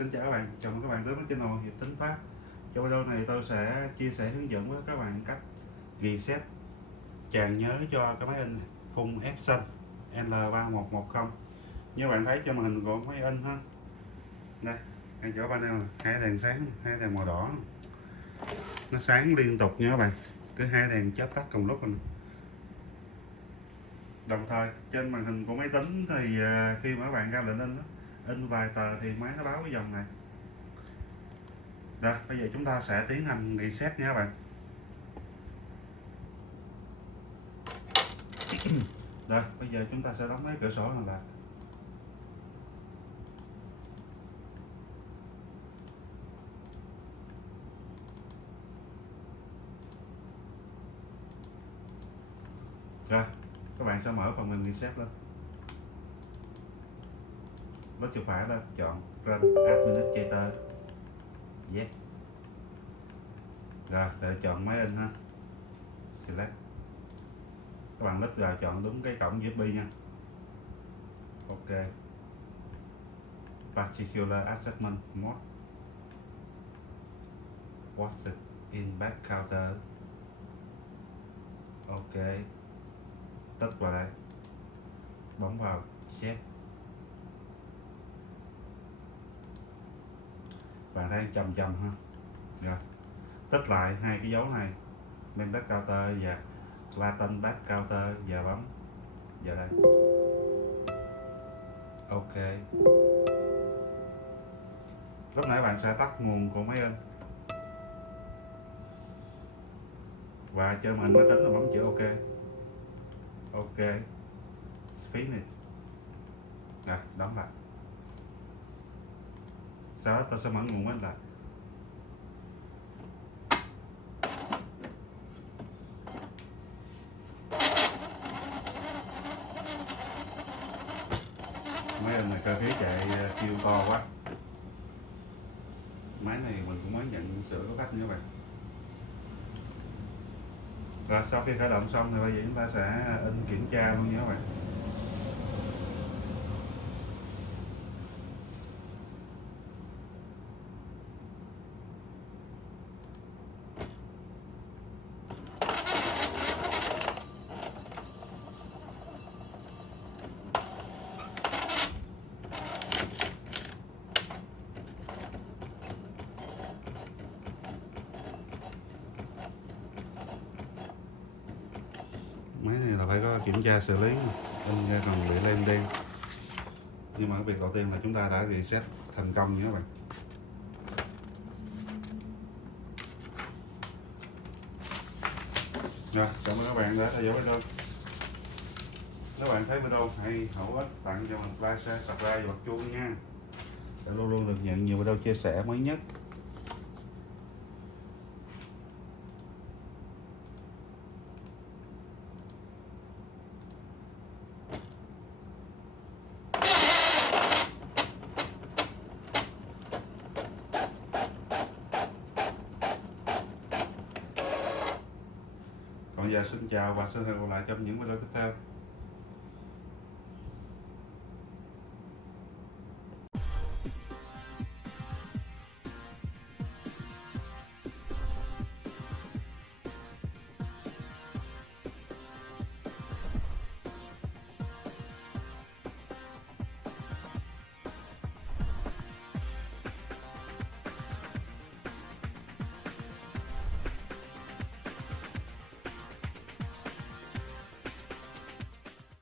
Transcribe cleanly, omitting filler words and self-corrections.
Xin chào các bạn, chào mừng các bạn đến với channel Hiệp Tính Phát. Trong video này tôi sẽ chia sẻ hướng dẫn với các bạn cách reset tràn nhớ cho cái máy in Full Epson L3110. Như bạn thấy trên màn hình của máy in ha. Đây, ngay chỗ panel này, hai đèn sáng, hai đèn màu đỏ. Nó sáng liên tục nha các bạn. Cứ hai đèn chớp tắt cùng lúc này. Đồng thời trên màn hình của máy tính thì khi mà các bạn ra lệnh in vài tờ thì máy nó báo cái dòng này. Rồi, bây giờ chúng ta sẽ tiến hành reset nha các bạn. Rồi, bây giờ chúng ta sẽ đóng cái cửa sổ này lại. Rồi, các bạn sẽ mở phần mềm reset lên. Bấm chuột phải lên, chọn Run Administrator. Yes. Rồi, để chọn máy in ha. Select. Các bạn lít vào chọn đúng cái cổng USB nha. Ok. Particular Assessment Mode. What's it in back counter. Ok. Tích vào đây. Bấm vào Check. Bạn thấy chầm chầm ha. Rồi. Tích lại hai cái dấu này. Main back counter và Latent back counter và bấm vào đây. Ok. Lúc nãy bạn sẽ tắt nguồn của máy in. Và trên màn hình máy tính là bấm chữ OK. Ok. Finish. Rồi, đóng lại. Sau đó tôi sẽ mở nguồn máy in lại. Máy in này cơ khí chạy kêu to quá. Máy này mình cũng mới nhận sửa có cách nữa các bạn. Rồi sau khi khởi động xong thì bây giờ chúng ta sẽ in kiểm tra luôn nha các bạn. Máy này là phải có kiểm tra xử lý, in ra còn bị lem đen. Nhưng mà cái việc đầu tiên là chúng ta đã reset thành công nha các bạn. Rồi, cảm ơn các bạn đã theo dõi video. Nếu bạn thấy video hay hữu ích, tặng cho mình like, share, subscribe và bật chuông nha, để luôn luôn được nhận nhiều video chia sẻ mới nhất. Còn giờ xin chào và xin hẹn gặp lại trong những video tiếp theo.